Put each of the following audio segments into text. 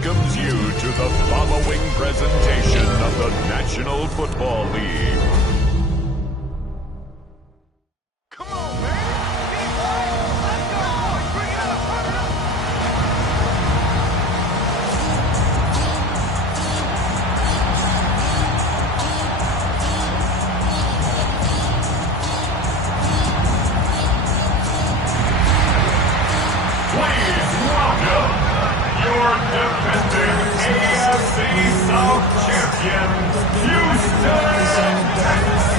welcomes you to the following presentation of the National Football League. Come on, man! Let's go! Bring it up! Turn it up! Please welcome your defending AFC South champions, Houston Texans.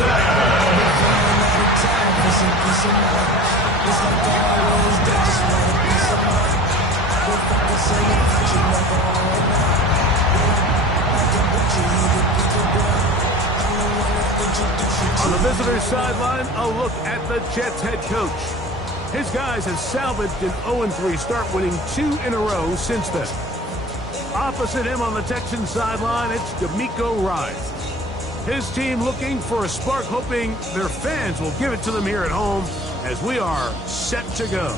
On the visitor's sideline, a look at the Jets head coach. His guys have salvaged an 0-3 start, winning 2 in a row since then. Opposite him on the Texans sideline, it's DeMeco Ryans. His team looking for a spark, hoping their fans will give it to them here at home as we are set to go.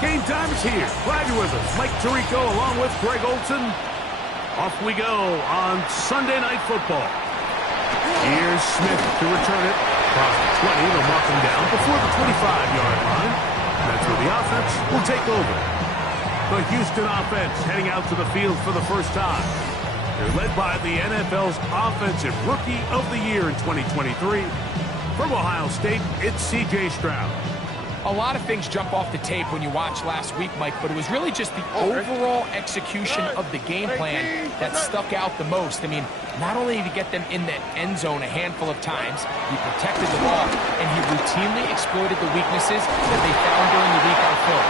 Game time is here. Glad you're with us. Mike Tirico along with Greg Olson. Off we go on Sunday Night Football. Here's Smith to return it. Across the 20, they'll mark him down before the 25-yard line. That's where the offense will take over. The Houston offense heading out to the field for the first time. They're led by the NFL's Offensive Rookie of the Year in 2023. From Ohio State, it's C.J. Stroud. A lot of things jump off the tape when you watch last week, Mike, but it was really just the overall execution of the game plan that stuck out the most. I mean, not only did he get them in the end zone a handful of times, he protected the ball, and he routinely exploited the weaknesses that they found during the week on film.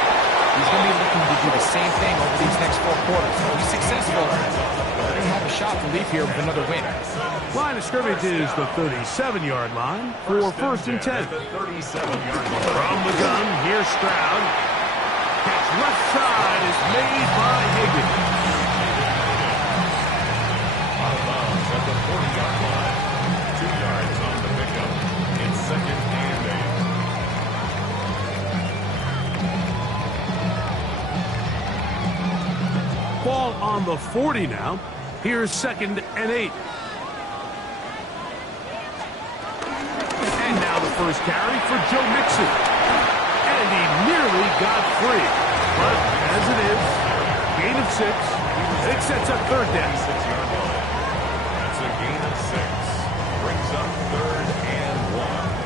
He's going to be looking to do the same thing over these next 4 quarters. If he's successful, they have a shot to leave here with another win. Line of scrimmage is the 37-yard line for first and 10. From the gun, here's Stroud. Catch left side is made by Higgins. Out of bounds at the 40-yard line. 2 yards on the pickup. It's second and 8. Ball on the 40 now. Here's second and 8. And now the first carry for Joe Mixon. And he nearly got free. But as it is, gain of 6. It sets up third down. 6-yard line. That's a gain of 6. Brings up third and 1.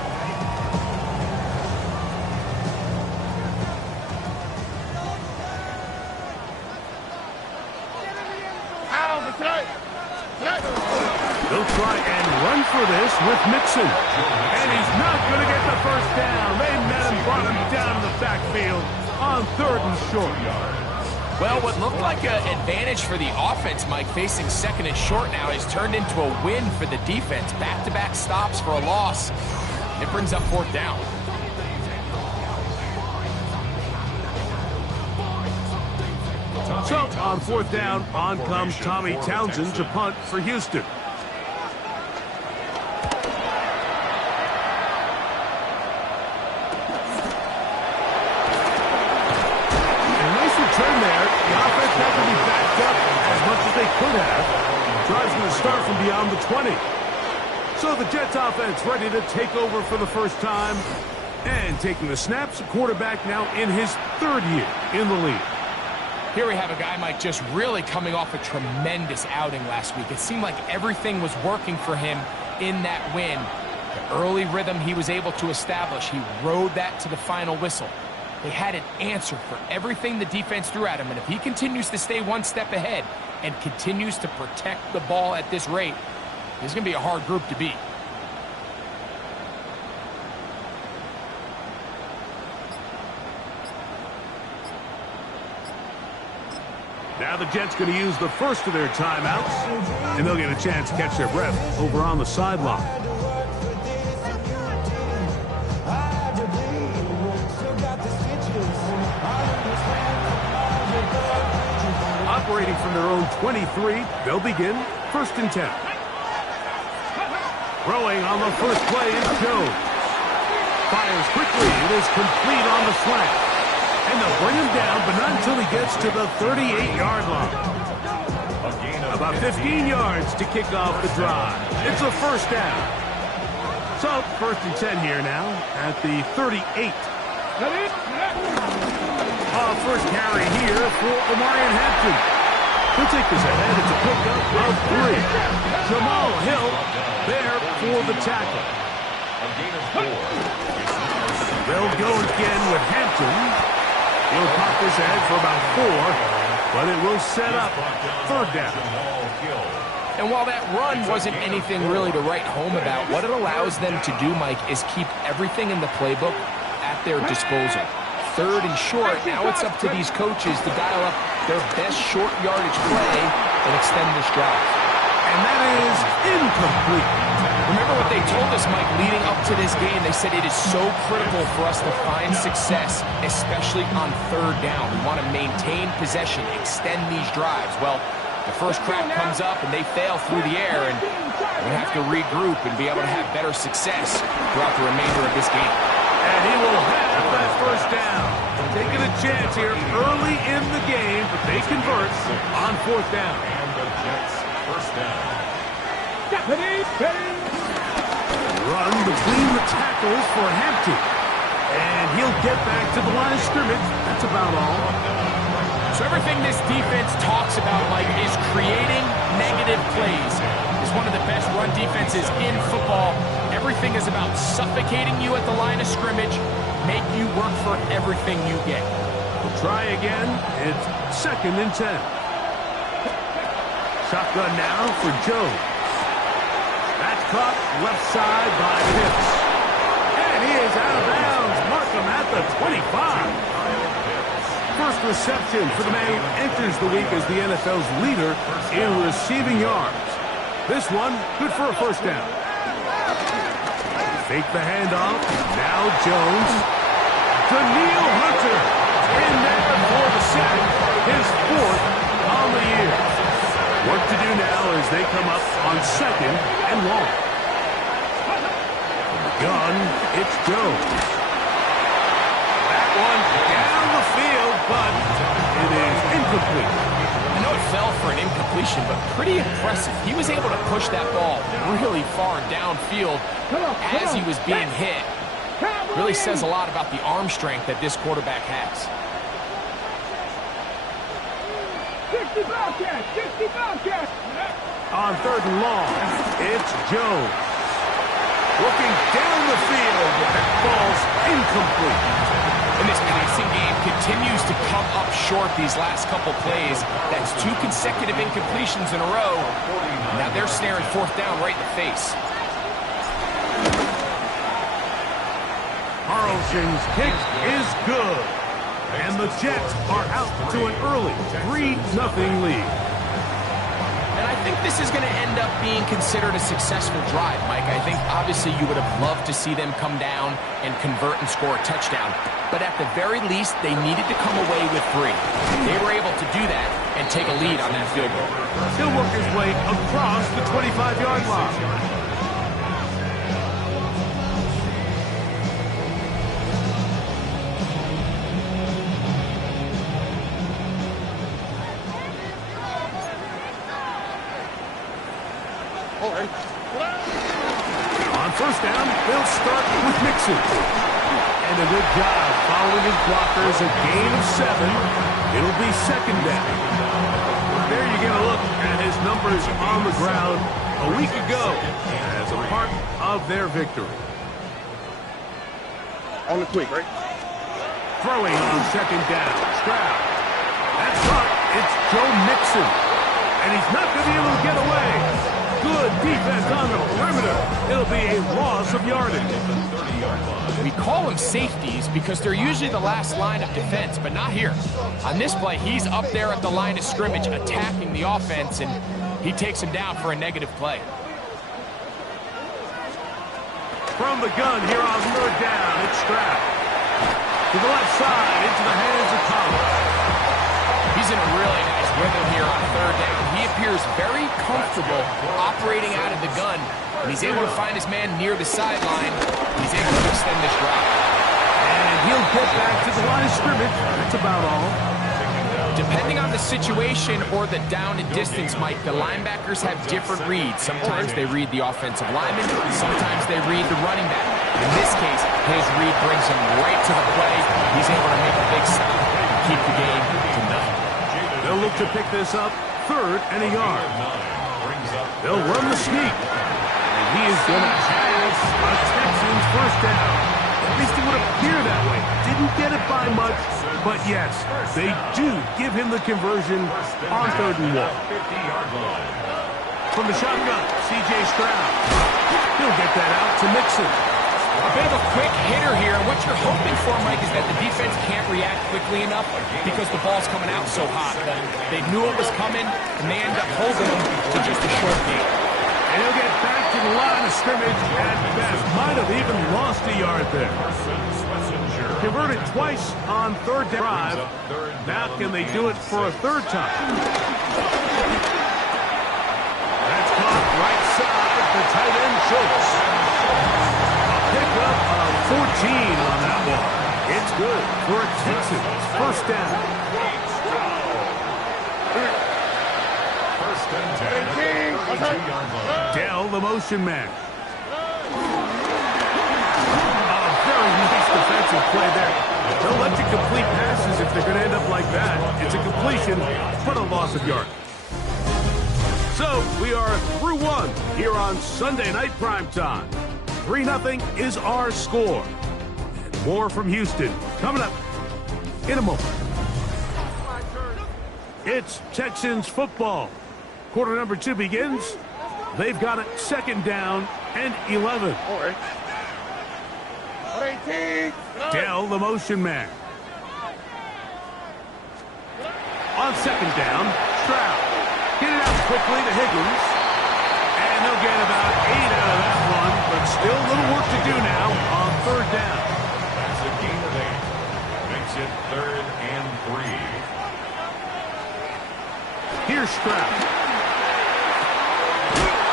They'll try and run for this with Mixon. And he's not going to get the first down. They met him, brought him down in the backfield on third and short. Well, what looked like an advantage for the offense, Mike, facing second and short now, has turned into a win for the defense. Back-to-back stops for a loss. It brings up fourth down. So, on fourth down, on comes Tommy Townsend to punt for Houston. Turn there. The offense had to be backed up as much as they could have. Drive's going to start from beyond the 20. So the Jets offense ready to take over for the first time. And taking the snaps, a quarterback now in his 3rd year in the league. Here we have a guy, Mike, just really coming off a tremendous outing last week. It seemed like everything was working for him in that win. The early rhythm he was able to establish, he rode that to the final whistle. They had an answer for everything the defense threw at him, and if he continues to stay one step ahead and continues to protect the ball at this rate, this is going to be a hard group to beat. Now the Jets going to use the first of their timeouts, and they'll get a chance to catch their breath over on the sideline. Operating from their own 23, they'll begin first and 10. Throwing on the first play is Jones. fires quickly. It is complete on the slant. And they'll bring him down, but not until he gets to the 38-yard line. About 15 yards to kick off the drive. It's a first down. So, 1st and 10 here now at the 38. First carry here for Omarion Hampton. He'll take this ahead. It's a pickup of 3. Jamal Hill there for the tackle. They'll go again with Hampton. He'll pop this ahead for about 4, but it will set up 3rd down. And while that run wasn't anything really to write home about, what it allows them to do, Mike, is keep everything in the playbook at their disposal. 3rd and short, now it's up to these coaches to dial up their best short yardage play and extend this drive. And that is incomplete. Remember what they told us, Mike, leading up to this game. They said it is so critical for us to find success, especially on 3rd down. We want to maintain possession, extend these drives. Well, the first crack comes up and they fail through the air, and we have to regroup and be able to have better success throughout the remainder of this game. And he will have that first down. Taking a chance here early in the game, but they convert on 4th down. And the Jets first down. Run between the tackles for Hampton. And he'll get back to the line of scrimmage. That's about all. So everything this defense talks about, Mike, is creating negative plays. It's one of the best run defenses in football. Everything is about suffocating you at the line of scrimmage, make you work for everything you get. We'll try again. It's 2nd and 10. Shotgun now for Jones. That's caught left side by Pitts. And he is out of bounds. Mark him at the 25. First reception for the man who enters the week as the NFL's leader in receiving yards. This one, good for a first down. Fake the handoff. Now Jones. Daniil Hunter in there for the sack. His 4th on the year. Work to do now as they come up on 2nd and long. From the gun, it's Jones. That one down the field, but it is incomplete. I know it fell for an incompletion, but pretty impressive. He was able to push that ball really far downfield as he was being hit. Really says a lot about the arm strength that this quarterback has. 60 Bobcats! 60 Bobcats! On 3rd and long, it's Jones. Looking down the field, but that ball's incomplete. And this passing game continues to come up short these last couple plays. That's 2 consecutive incompletions in a row. Now they're staring 4th down right in the face. Carlson's kick is good. And the Jets are out to an early 3-0 lead. And I think this is going to end up being considered a successful drive, Mike. I think obviously you would have loved to see them come down and convert and score a touchdown. But at the very least, they needed to come away with 3. They were able to do that and take a lead on that field goal. He'll work his way across the 25-yard line. On 1st down, they'll start with Mixon. And a good job following his blockers, a gain of 7. It'll be 2nd down. There you get a look at his numbers on the ground a week ago as a part of their victory. On the quick, right? Throwing on 2nd down. Stroud. That's right. It's Joe Mixon. And he's not going to be able to get away. Good defense on the perimeter. It'll be a loss of yardage. We call them safeties because they're usually the last line of defense, but not here. On this play, he's up there at the line of scrimmage attacking the offense, and he takes him down for a negative play. From the gun here on 3rd down, it's Stroud. To the left side, into the hands of Collins. He's in a really nice rhythm here on 3rd down. He appears very comfortable operating out of the gun, and he's able to find his man near the sideline. He's he's able to extend this drive. And he'll get back to the line of scrimmage. That's about all. Depending on the situation or the down and distance, Mike, the linebackers have different reads. Sometimes they read the offensive lineman, sometimes they read the running back. In this case, his read brings him right to the play. He's able to make a big stop and keep the game to nothing. They'll look to pick this up, 3rd and a yard. They'll run the sneak. And he is going to have a Texans first down. At least it would appear that way. Didn't get it by much, but yes, they do give him the conversion on 3rd and 1. From the shotgun, C.J. Stroud. He'll get that out to Mixon. A bit of a quick hitter here. What you're hoping for, Mike, is that the defense can't react quickly enough because the ball's coming out so hot. They knew it was coming, and they end up holding them to just a short game. And he'll get back to the line of scrimmage at best. Might have even lost a yard there. Converted twice on 3rd drive. Now can they do it for a 3rd time? That's caught right side. The tight end Schultz. Pickup of 14 on that one. It's good for a Texans first down. First and 10. 22-yard line. Dell, the motion man. Very nice defensive play there. They'll let you complete passes if they're going to end up like that. It's a completion, but a loss of yard. So, we are through 1 here on Sunday Night Primetime. 3-0 is our score. And more from Houston coming up in a moment. It's Texans football. Quarter number 2 begins. They've got it 2nd down and 11. Dell, the motion man. On 2nd down, Stroud. Get it out quickly to Higgins. And they'll get about 8 out of that one, but still a little work to do now on 3rd down. That's a gain of 8. Makes it 3rd and 3. Here's Stroud.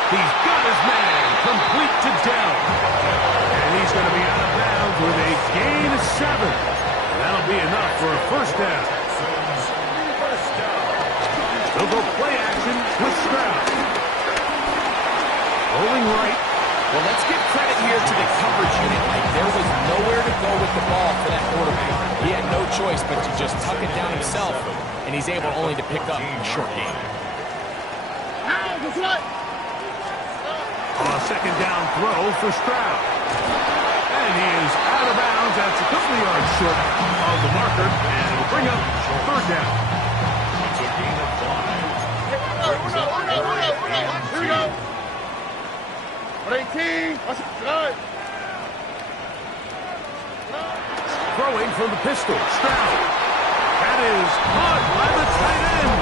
He's got his man complete to Dell. And he's going to be out of bounds with a gain of 7. And that'll be enough for a first down. They'll go play action with Stroud. Rolling right. Well, let's give credit here to the coverage unit. Like, there was nowhere to go with the ball for that quarterback. He had no choice but to just tuck it down himself, and he's able only to pick up a short gain. On a 2nd down throw for Stroud. And he is out of bounds. That's a couple of yards short of the marker. And it'll bring up 3rd down. It's a gain of 5. Here we go. 18. Throwing from the pistol. Stroud. That is caught by the tight end.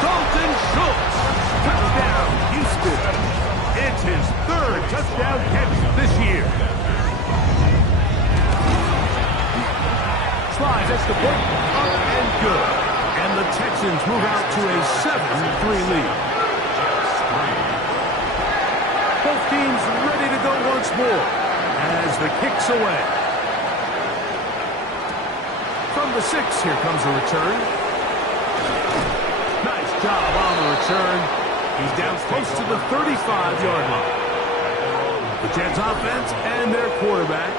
Dalton Schultz. Touchdown, Houston. It's his 3rd touchdown catch this year. Slides, that's the point. And good. And the Texans move out to a 7-3 lead. Both teams ready to go once more as the kick's away. From the 6, here comes a return. Nice job on the return. He's down close to the 35-yard line. The Jets offense and their quarterback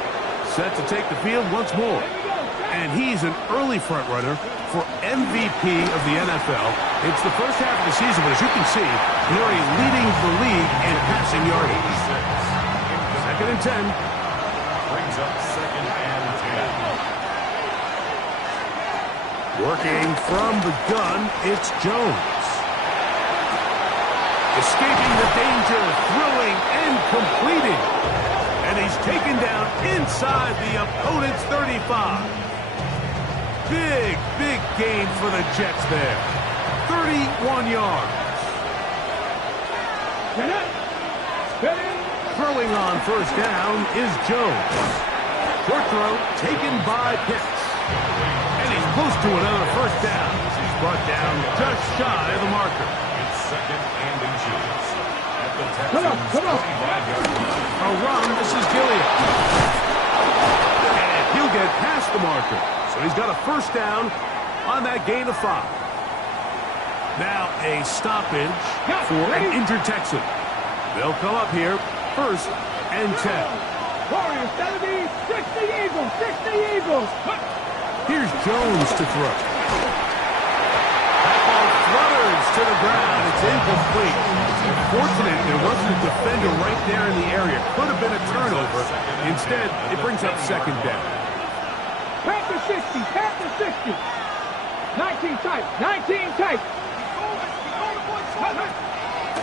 set to take the field once more. And he's an early front runner for MVP of the NFL. It's the first half of the season, but as you can see, Murray leading the league in passing yardage. 2nd and 10. Brings up 2nd and 10. Working from the gun, it's Jones. Escaping the danger, throwing and completing. And he's taken down inside the opponent's 35. Big, big gain for the Jets there. 31 yards. Throwing on 1st down is Jones. Short throw taken by Pitts. And he's close to another 1st down. He's brought down just shy of the marker. It's 2nd and inches. At the Come on, Texans' come on. 25-yard line. A run, this is Gilliam. And he'll get past the marker. So he's got a first down on that gain of 5. Now a stoppage for an injured Texan. They'll come up here, first and 10. Warriors 70, 60 Eagles, 60 Eagles. Here's Jones to throw. That ball flutters to the ground. It's incomplete. Fortunate there wasn't a defender right there in the area. Could have been a turnover. Instead, it brings up second down. Panther 60, Panther 60. 19 tight, 19 tight.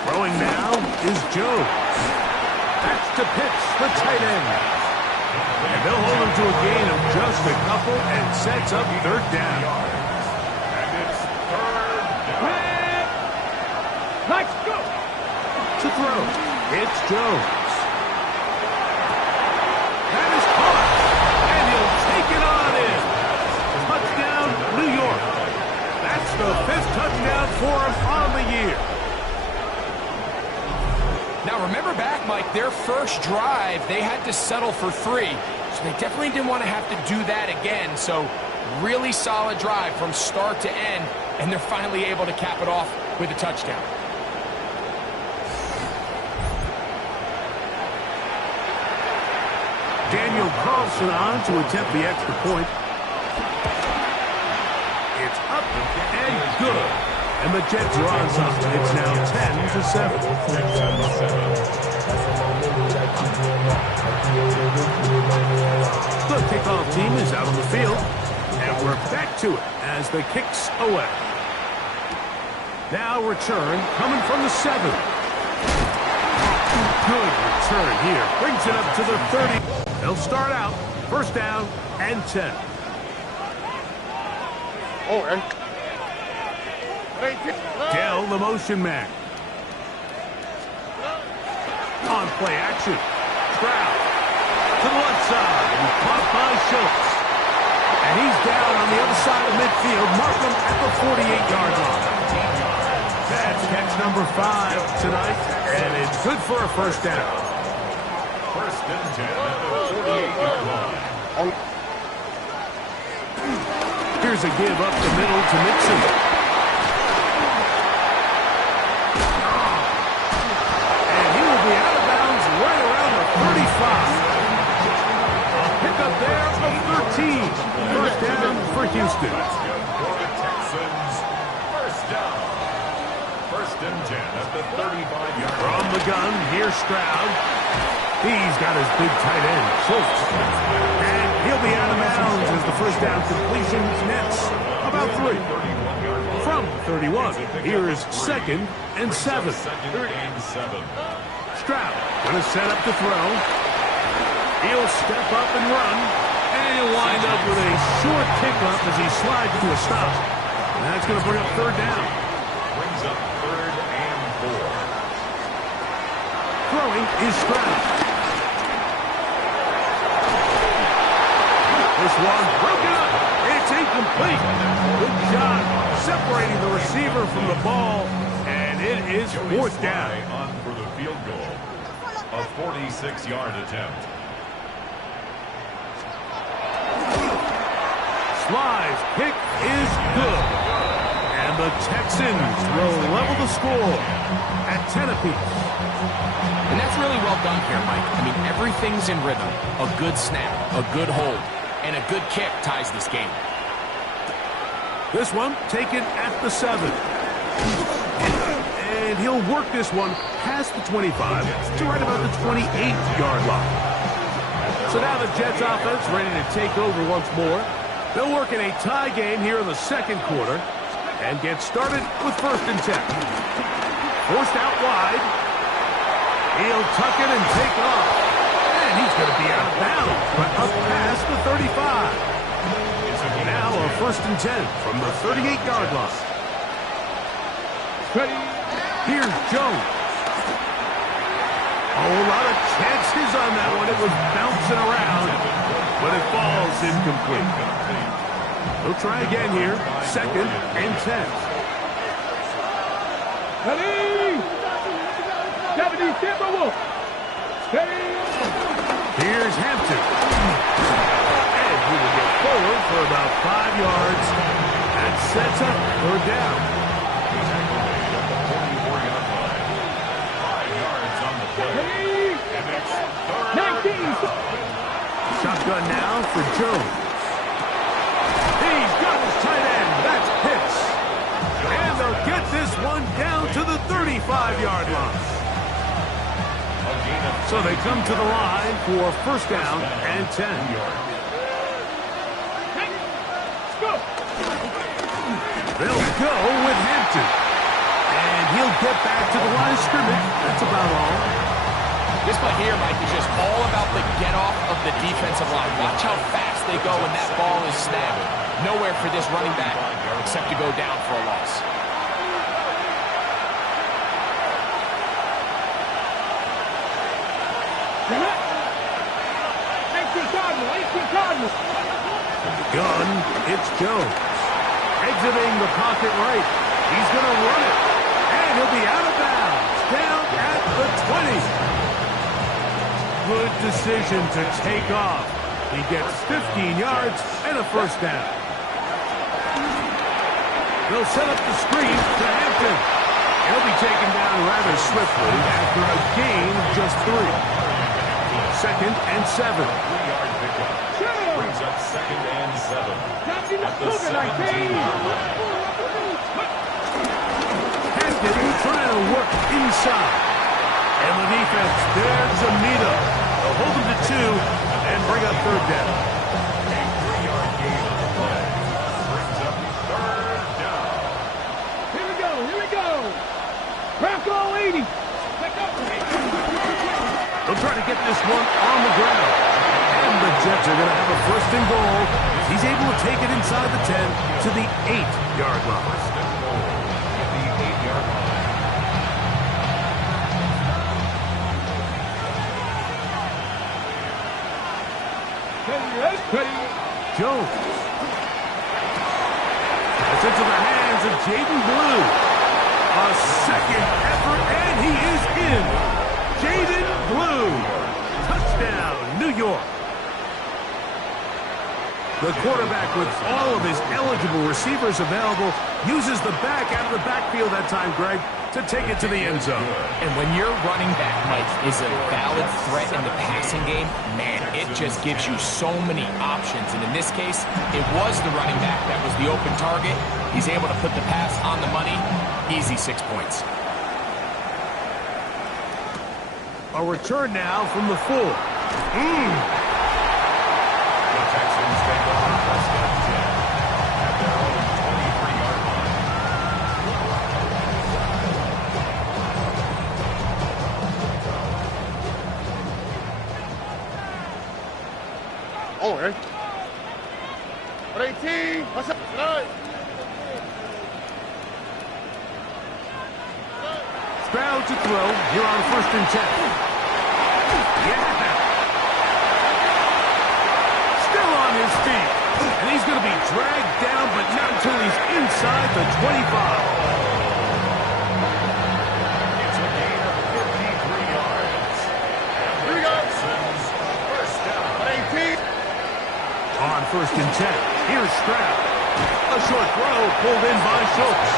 Throwing now is Jones. That's to Pitts, the tight end. And they'll hold him to a gain of just a couple and sets up third down. And it's third down. Let's go. To throw, it's Jones. That is caught. And he'll take it on in. Touchdown, New York. That's the 5th touchdown for him on the year. Now, remember back, Mike, their first drive, they had to settle for 3. So they definitely didn't want to have to do that again. So really solid drive from start to end, and they're finally able to cap it off with a touchdown. Daniel Carlson on to attempt the extra point. It's up and good. And the Jets are on top. It's now 10-7. The kickoff team is out on the field. And we're back to it as the kicks away. Now return coming from the 7. Good return here. Brings it up to the 30. They'll start out. First down and 10. Dell, the motion man. On play action. Stroud to the left side. And caught by Schultz. And he's down on the other side of midfield. Markham at the 48-yard line. That's catch number 5 tonight. And it's good for a first down. First and 10 at the 48-yard line. Here's a give up the middle to Mixon. First down for Houston. Let's go for the Texans. First down. First and 10 at the 35-yard line. From the gun, here's Stroud. He's got his big tight end, Schultz. And he'll be out of bounds as the first down completion nets about 3. From 31, here's second and 7. Stroud going to set up the throw. He'll step up and run. And he'll wind up with a short kickoff as he slides to a stop. And that's going to bring up third down. Brings up third and 4. Throwing is Stroud. This one broken up. It's incomplete. Good job separating the receiver from the ball. And it is fourth down. On for the field goal. A 46-yard attempt. Sly's kick is good. And the Texans will level the score at 10 apiece. And that's really well done here, Mike. I mean, everything's in rhythm. A good snap, a good hold, and a good kick ties this game. This one taken at the 7. And he'll work this one past the 25 to right about the 28-yard line. So now the Jets offense ready to take over once more. They'll work in a tie game here in the second quarter and get started with first and 10. Forced out wide. He'll tuck it and take off. And he's going to be out of bounds, but up past the 35. Now a first and 10 from the 38-yard line. Ready. Here's Jones. A whole lot of chances on that one. It was bouncing around, but it falls incomplete. They'll try again here. Second and 10. Ready. 70, Timberwolves. Steady. Here's Hampton. And he will get forward for about 5 yards. That sets up third down. Tackle made at the 44-yard line. 5 yards on the play. And it's third 19. down. Shotgun now for Jones. He's got his tight end. That's Pitts. And they'll get this one down to the 35-yard line. So they come to the line for first down and 10. They'll go with Hampton. And he'll get back to the line of scrimmage. That's about all. This play here, Mike, is just all about the get-off of the defensive line. Watch how fast they go when that ball is snapped. Nowhere for this running back except to go down for a loss. Gun, it's Jones. Exiting the pocket right. He's going to run it. And he'll be out of bounds. Down at the 20. Good decision to take off. He gets 15 yards and a first down. They'll set up the screen to Hampton. He'll be taken down rather swiftly after a gain of just 3. Second and 7. 3-yard pickup. Brings up second and 7. At the 17. Hampton trying to work inside. And the defense, there's Amita. They'll hold him to 2 and bring up third down. A 3-yard gain on the play. Brings up third down. Here we go. Rocco 80. They'll try to get this one on the ground. And the Jets are going to have a first and goal. He's able to take it inside the 10 to the 8-yard line. First and goal at the 8-yard line. Jones. It's into the hands of Jaden Blue. A second effort, and he is in. Jaden Blue. Touchdown, New York. The quarterback, with all of his eligible receivers available, uses the back out of the backfield that time, Greg, to take it to the end zone. And when your running back, Mike, is a valid threat in the passing game, man, it just gives you so many options. And in this case, it was the running back that was the open target. He's able to put the pass on the money. Easy 6 points. A return now from the 4. The Texans take over first and 10 at their own 23-yard line. Oh, eh? 18. What's up? Stroud to throw here on first and 10. Yeah. Still on his feet. And he's going to be dragged down, but not until he's inside the 25. It's a gain of 53 yards. Here we go. Texans first down. 18. On first and 10, here's Stroud. A short throw pulled in by Schultz.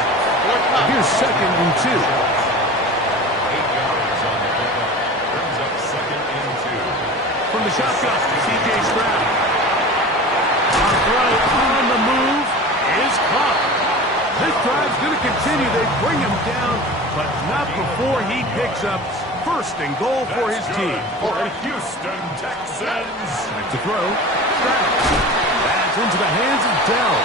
Here's second and 2. 8 yards on the pickup. Brings up second and 2. From the shotgun, C.J. Stroud. On throw, on the move, is caught. This drive's going to continue. They bring him down, but not before he picks up first and goal for his team. For Houston Texans. Back to throw. Stroud. That's into the hands of Dell.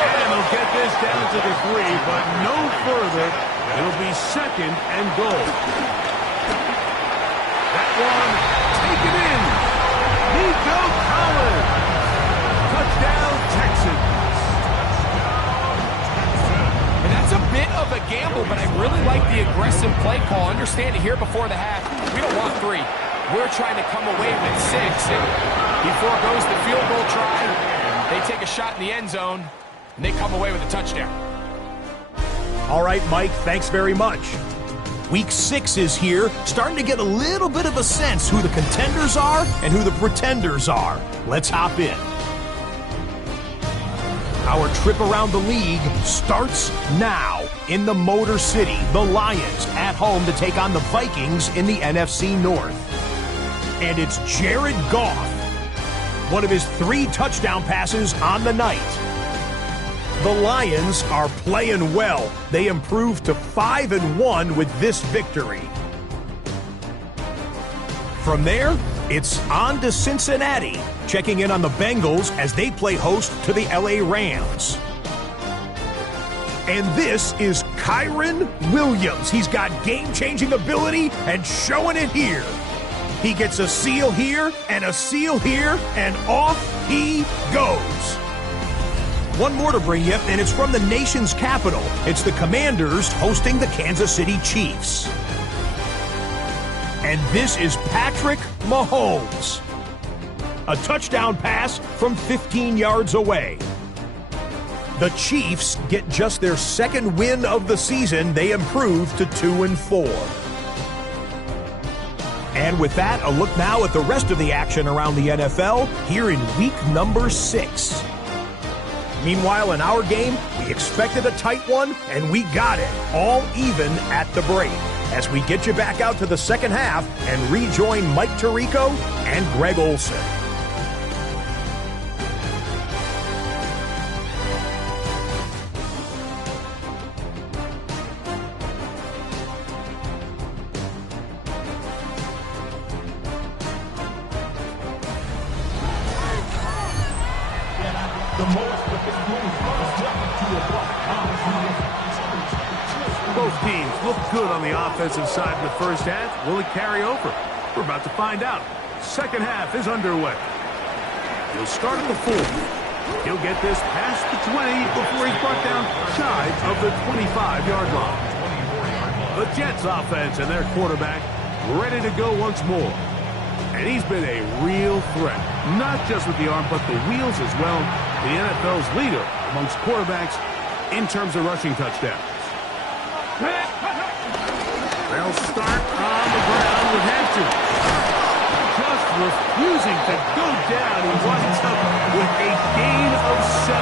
And they'll get this down to the 3, but no further. It'll be second and goal. That one taken in. Nico Collins. Touchdown, Texans. And that's a bit of a gamble, but I really like the aggressive play call. Understand it here before the half. We don't want 3. We're trying to come away with 6. And before goes the field goal try. They take a shot in the end zone, and they come away with a touchdown. All right, Mike, thanks very much. Week 6 is here, starting to get a little bit of a sense who the contenders are and who the pretenders are. Let's hop in. Our trip around the league starts now. In the Motor City, the Lions at home to take on the Vikings in the NFC North. And it's Jared Goff. One of his 3 touchdown passes on the night. The Lions are playing well. They improved to 5-1 with this victory. From there, it's on to Cincinnati, checking in on the Bengals as they play host to the LA Rams. And this is Kyren Williams. He's got game-changing ability and showing it here. He gets a seal here and a seal here, and off he goes. One more to bring you, and it's from the nation's capital. It's the Commanders hosting the Kansas City Chiefs. And this is Patrick Mahomes. A touchdown pass from 15 yards away. The Chiefs get just their 2nd win of the season. They improve to 2-4. And with that, a look now at the rest of the action around the NFL here in week number 6. Meanwhile, in our game, we expected a tight one, and we got it, all even at the break. As we get you back out to the second half and rejoin Mike Tirico and Greg Olsen. Both teams look good on the offensive side in the first half. Will it carry over? We're about to find out. Second half is underway. He'll start at the 40. He'll get this past the 20 before he's brought down shy of the 25-yard line. The Jets offense and their quarterback ready to go once more. And he's been a real threat, not just with the arm, but the wheels as well. The NFL's leader amongst quarterbacks in terms of rushing touchdowns. They'll start on the ground with Hampton. Just refusing to go down. He winds up with a gain of 7.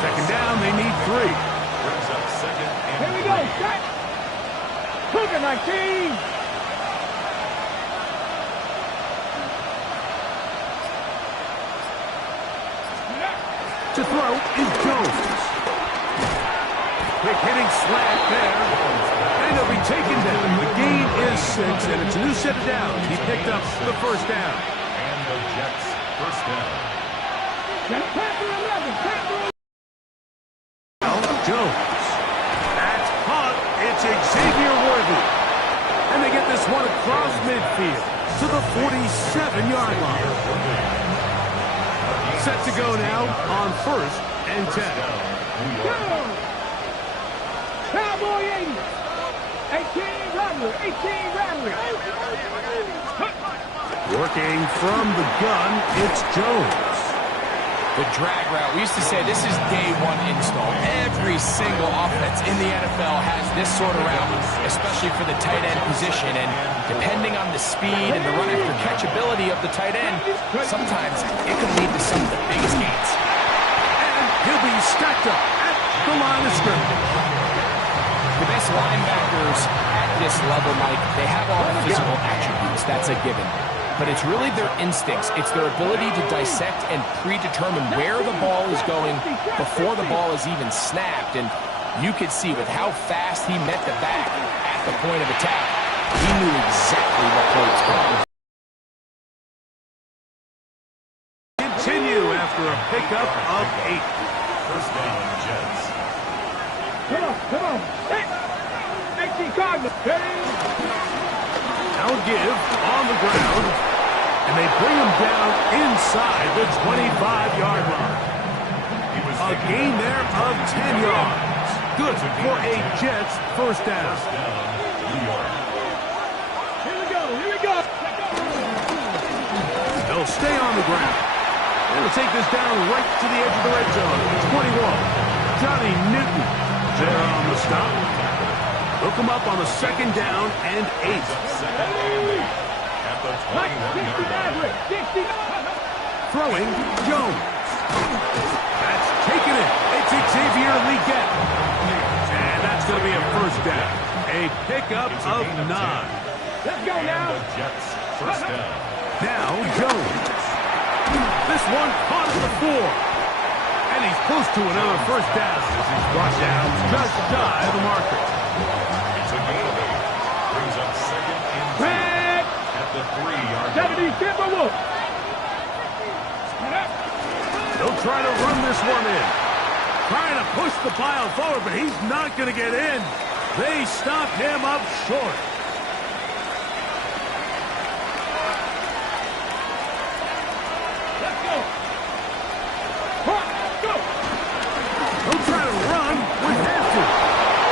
Second down, they need 3. Brings up 2nd and Here we go, set. Cougar 19. To throw is Jones. Quick hitting slant there. And he'll be taken down. The gain is 6, and it's a new set of downs. He picked up the first down. And the Jets first down. Jones. That's caught. It's Xavier Worthy. And they get this one across midfield to the 47-yard line. Set to go now on 1st and 10. Cowboy 80. 18 Rattler. 18 Rattler. Working from the gun, it's Jones. The drag route. We used to say this is day 1 install. Every single offense in the NFL has this sort of route, especially for the tight end position. And depending on the speed and the run after catch ability of the tight end, sometimes it can lead to some of the biggest gains. And he'll be stacked up at the line of scrimmage. The best linebackers at this level, Mike, they have all the physical attributes. That's a given. But it's really their instincts. It's their ability to dissect and predetermine where the ball is going before the ball is even snapped. And you could see with how fast he met the back at the point of attack, he knew exactly what play was coming. Continue after a pickup of 8. First down, Jets. Come on. Hey, 18 Cardinals. Now give on the ground, and they bring him down inside the 25-yard line. A gain there of 10 yards. Good for a Jets first down. Here we go. They'll stay on the ground. They will take this down right to the edge of the red zone. 21. Johnny Newton there on the stop. They'll come up on a second down and 8. Second and 8 at the 21-yard line. 60. Throwing, Jones. That's taken it. It's Xavier Legette. And that's going to be a first down. A pickup of 9. Let's go now. The Jets first down. Now Jones. This one caught at the 4. And he's close to another first down as he's brought down just shy of the marker. It's a gain of 8. Brings up second and 10 Back. at the 3-yard line. 70 Timberwolves. They'll try to run this one in. Trying to push the pile forward, but he's not going to get in. They stopped him up short. Let's go. Go. He'll try to run with Hampton.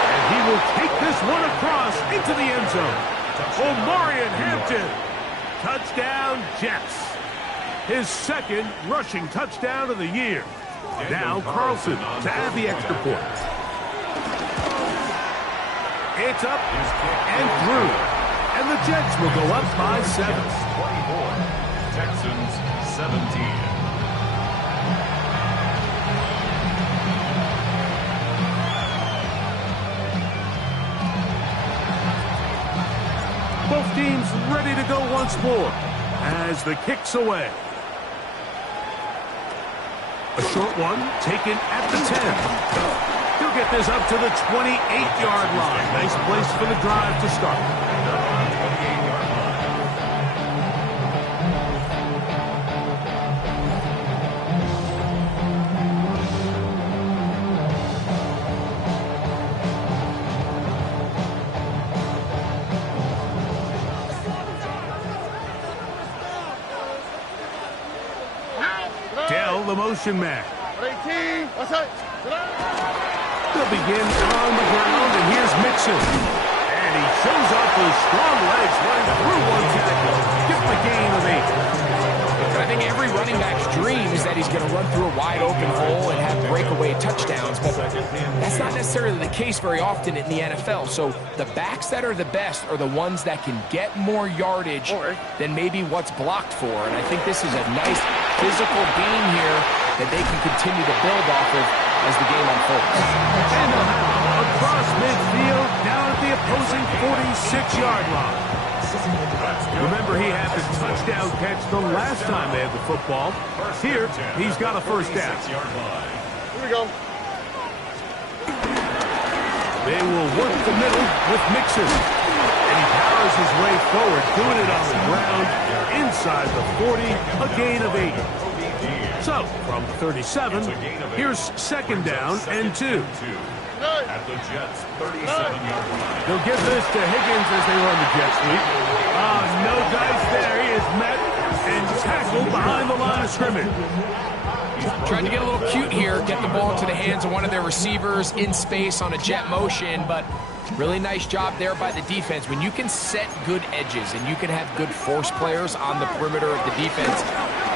And he will take this one across into the end zone. Omarion Hampton. Touchdown, Jets. His second rushing touchdown of the year. Now Carlson to add the extra point. It's up and through. And the Jets will go up by 7. 24. Texans 17. Both teams ready to go once more as the kick's away. A short one taken at the 10. He'll get this up to the 28-yard line. Nice place for the drive to start. 28-yard line. Dell, the motion man. 18. What's that? They'll begin on the ground, and here's Mixon. And he shows up with strong legs running through one tackle. Get the gain of 8. I think every running back's dream is that he's going to run through a wide open hole and have breakaway touchdowns, but that's not necessarily the case very often in the NFL. So the backs that are the best are the ones that can get more yardage than maybe what's blocked for. And I think this is a nice physical gain here that they can continue to build off of as the game unfolds. And across midfield, down at the opposing 46-yard line. Remember, he had the touchdown catch the last time they had the football. Here, he's got a first down. Here we go. They will work the middle with Mixon. And he powers his way forward, doing it on the ground inside the 40, a gain of 8. So, from the 37, here's second down and 2. At the Jets 37-yard line. They'll give this to Higgins as they run the jet sweep. No dice there. He is met and tackled behind the line of scrimmage. Trying to get a little cute here, get the ball into the hands of one of their receivers in space on a jet motion, but really nice job there by the defense. When you can set good edges and you can have good force players on the perimeter of the defense,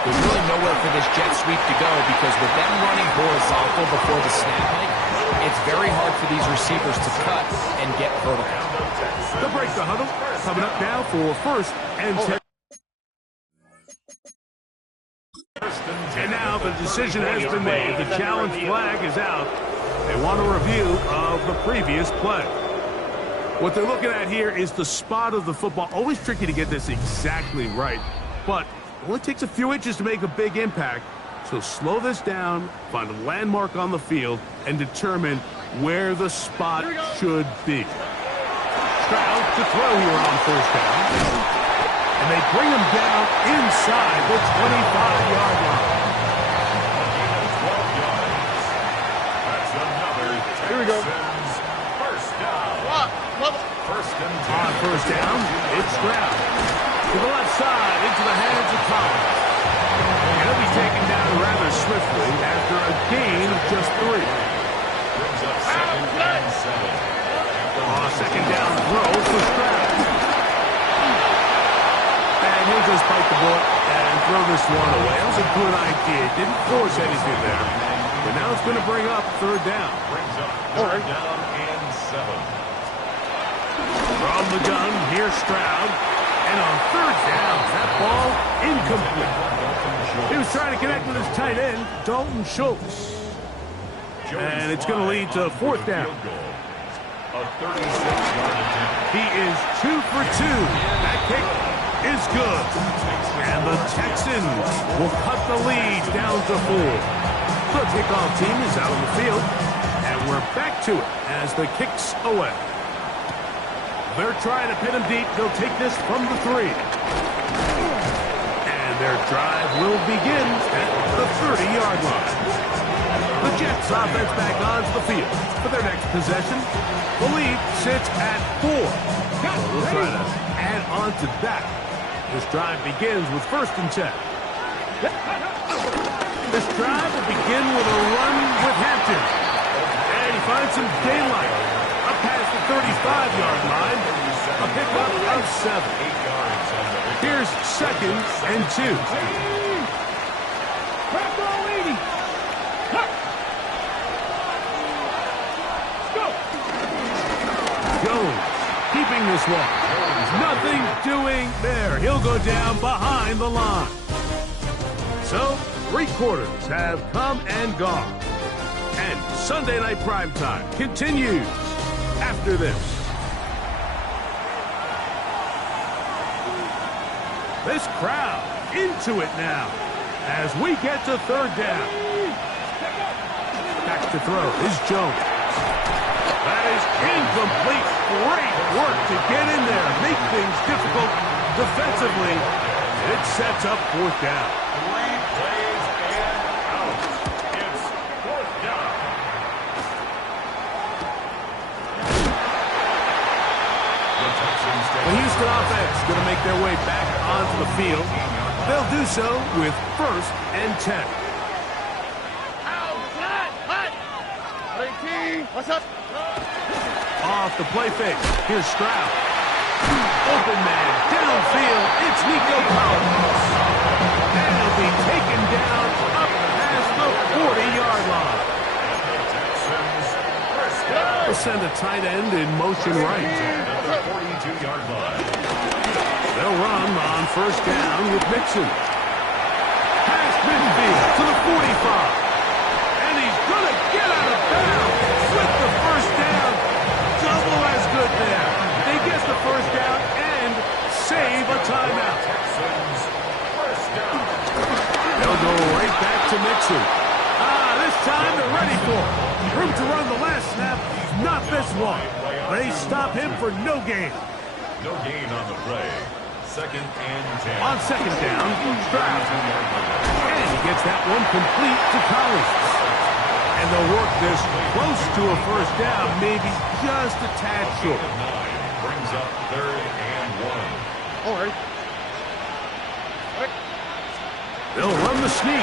there's really nowhere for this jet sweep to go, because with them running horizontal before the snap, it's very hard for these receivers to cut and get vertical. They'll break the huddle. Coming up now for first and 10. And now the decision has been made. The challenge flag is out. They want a review of the previous play. What they're looking at here is the spot of the football. Always tricky to get this exactly right, but it only takes a few inches to make a big impact. So slow this down, find a landmark on the field, and determine where the spot should be. Stroud to throw here on first down. And they bring him down inside the 25-yard line. Here we go. First down. First and 10. On first down, it's Stroud. To the left side, into the hands of Collins. And he'll be taken down rather swiftly after a gain of just 3. Brings up second and 7. Second down throw for Stroud. And he'll just bite the bullet and throw this one away. That was a good idea. Didn't force anything there. But now it's going to bring up third down. Brings up third down and 7. From the gun, here's Stroud. And on third down, that ball incomplete. He was trying to connect with his tight end, Dalton Schultz. And it's going to lead to fourth down. A 36-yard attempt. He is 2 for 2. That kick is good. And the Texans will cut the lead down to 4. The kickoff team is out on the field. And we're back to it as the kick's away. They're trying to pin him deep. They'll take this from the 3. And their drive will begin at the 30-yard line. The Jets offense back onto the field for their next possession. The lead sits at 4. We'll try to add on to that. This drive begins with 1st and 10. This drive will begin with a run with Hampton. And he finds some daylight up past the 35-yard line. A pickup of 7. Here's 2nd and 2. Jones keeping this one. Nothing doing there. He'll go down behind the line. So, 3 quarters have come and gone. And Sunday Night Primetime continues after this. This crowd into it now as we get to 3rd down. Back to throw is Jones. That is incomplete. Great work to get in there, make things difficult defensively. It sets up 4th down. 3 plays and out. It's 4th down. The Houston offense going to make their way back onto the field. They'll do so with 1st and 10. What's up? Off the play fake. Here's Stroud. Open man. Downfield. It's Nico Collins. And he'll be taken down up past the 40-yard line. We'll send a tight end in motion right. At the 42-yard line. They'll run on 1st down with Mixon. Past midfield to the 45. And he's going to get out of bounds with the 1st down. Double as good there. They get the 1st down and save a timeout. They'll go right back to Mixon. This time they're ready for it. Room to run the last snap. Not this one. They stop him for no gain. No gain on the play. 2nd and 10. On 2nd down, Stroud. And he gets that one complete to Collins. And they'll work this close to a 1st down, maybe just a tad short. 9 brings up 3rd and 1. All right. They'll run the sneak.